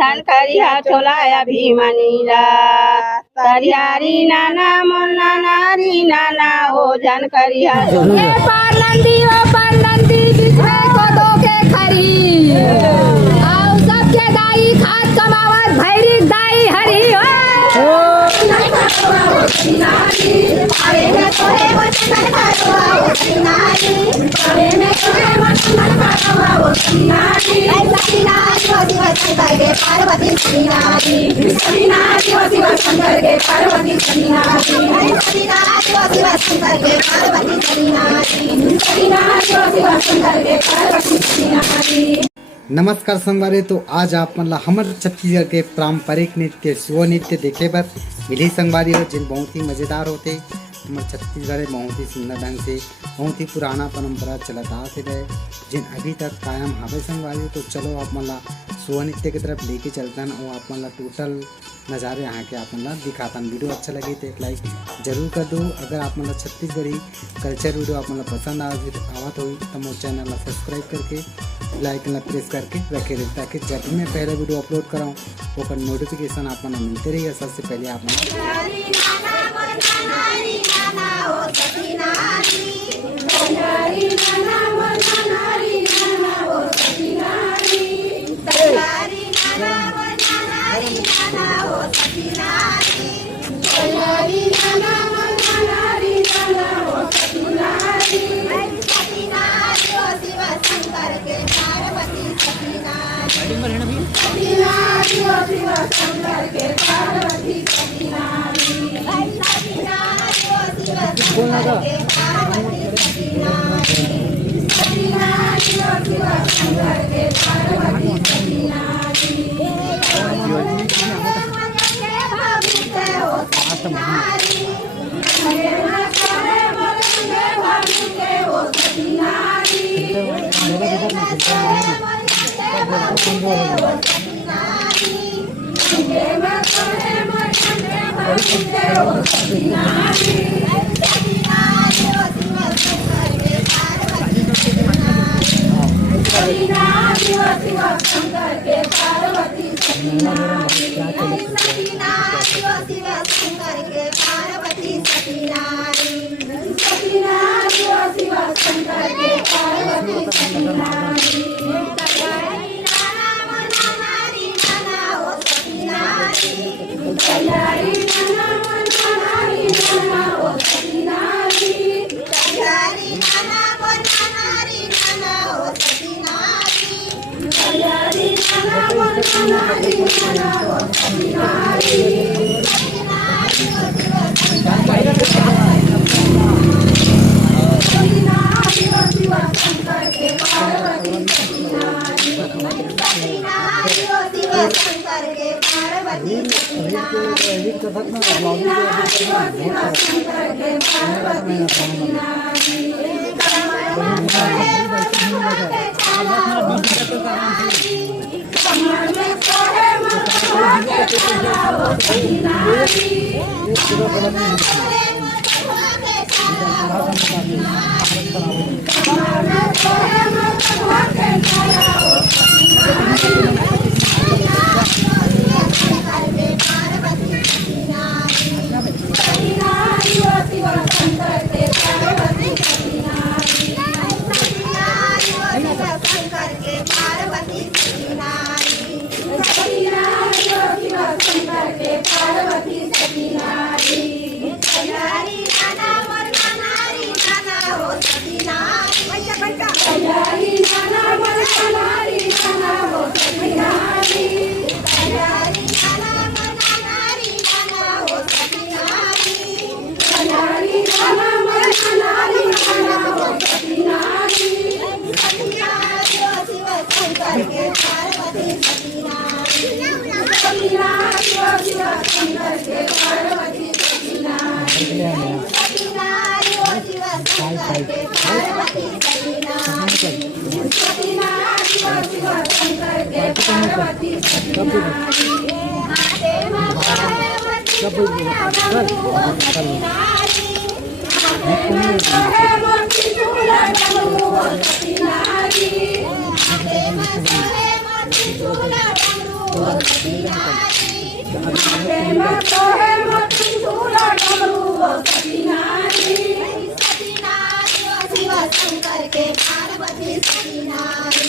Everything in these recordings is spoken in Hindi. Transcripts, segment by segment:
झनकरिया चोलाया भीमनीला तरियारी नाना मुन्ना नारी नाना ओ झनकरिया पार्लंदी बिछड़े को दो के खरी आओ सबके दाई खाद कमावत भैरी दाई हरी हो नमस्कार संगवारी। तो आज आप मतलब हमारे छत्तीसगढ़ के पारंपरिक नृत्य शिव नृत्य देखे पर मिली संगवारी हो, जिन बहुत ही मज़ेदार होते। हमारे छत्तीसगढ़ बहुत ही सुंदर ढंग से बहुत ही पुराना परंपरा चलता आते रहे, जिन अभी तक कायम हावे संगवारी। तो चलो आप मतलब शिव नृत्य की तरफ लेके चलते हैं और आप मतलब टोटल नज़ारे यहाँ के आप मतलब दिखाता। वीडियो अच्छा लगे तो एक लाइक जरूर कर दो। अगर आप मतलब छत्तीसगढ़ी कल्चर वीडियो आप मतलब पसंद आवत हो तो मोर चैनल सब्सक्राइब करके लाइक प्रेस करके रखे रहे, ताकि जब भी मैं पहले वीडियो अपलोड कराऊँ वो पर नोटिफिकेशन आप मतलब मिलते रहिए। सबसे पहले आप झूला डमरू हो सती नारी माथे में सोहे मोती झूला डमरू हो सती नारी सती नारी ओ शिव शंकर के पार्वती सती नारी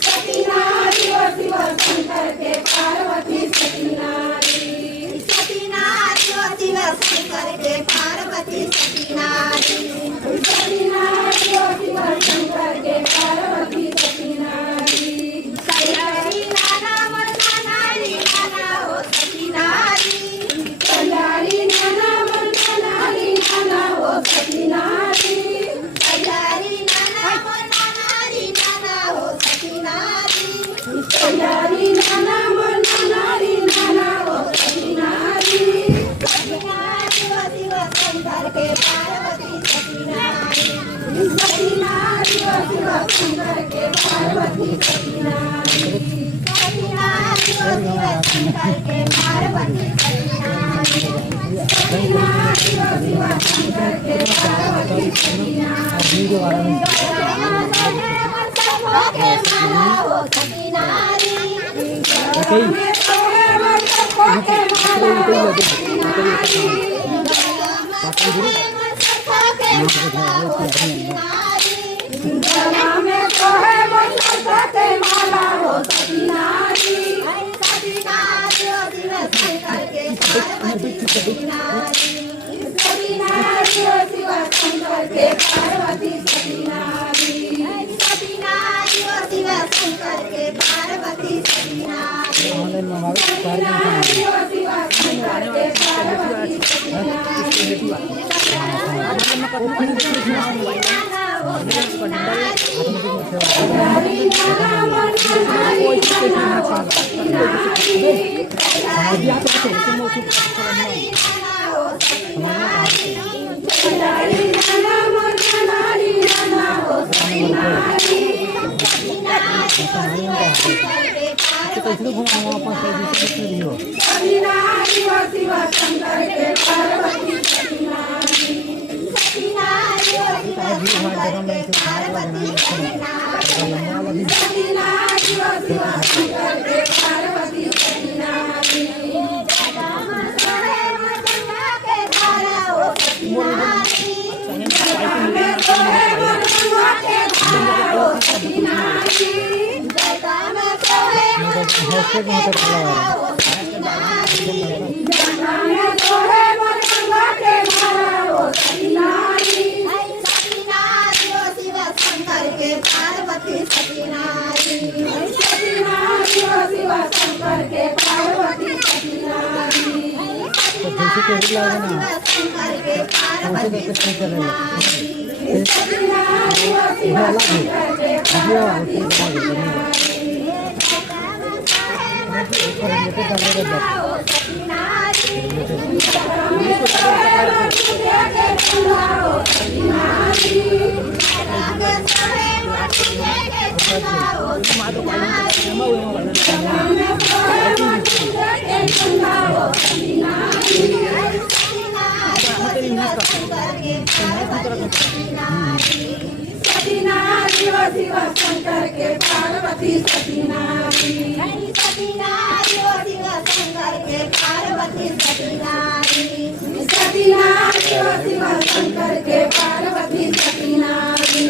सती नारी ओ शिव शंकर के पार्वती सती नारी सती नारी ओ शिव शंकर के पार्वती सती नारी सती नारी ओ शिव शंकर के पार्वती सती नारी कल्याणी नाना मन्ना नारी नाना हो सती नारी कल्याणी नाना मन्ना नारी नाना हो सती नारी कल्याणी नाना मन्ना नारी नाना हो सती नारी कल्याणी नाना मन्ना नारी नाना हो सती नारी सती नारी ओ शिव शंकर के पार्वती सती नारी सती नारी ओ शिव शंकर के पार्वती सती नारी सती नारी ओ शिव शंकर के पार्वती सती नारी सती नारी ओ शिव शंकर के पार्वती सती नारी के माला हो सती नारी में सोहे मंत्र के माला हो सती नारी गला में सोहे मंत्र के माला हो सती नारी सती नारी ओ शिव शंकर के पार्वती सती नारी सती नारी ओ शिव शंकर के पार्वती सती नारी सती नारी ओ शिव शंकर के पार्वती सती नारी सती नारी ओ शिव शंकर के पार्वती सती नारी सती नारी ओ शिव शंकर के पार्वती सती नारी सती नारी ओ शिव शंकर के पार्वती सती नारी सती नारी ओ शिव शंकर के पार्वती सती नारी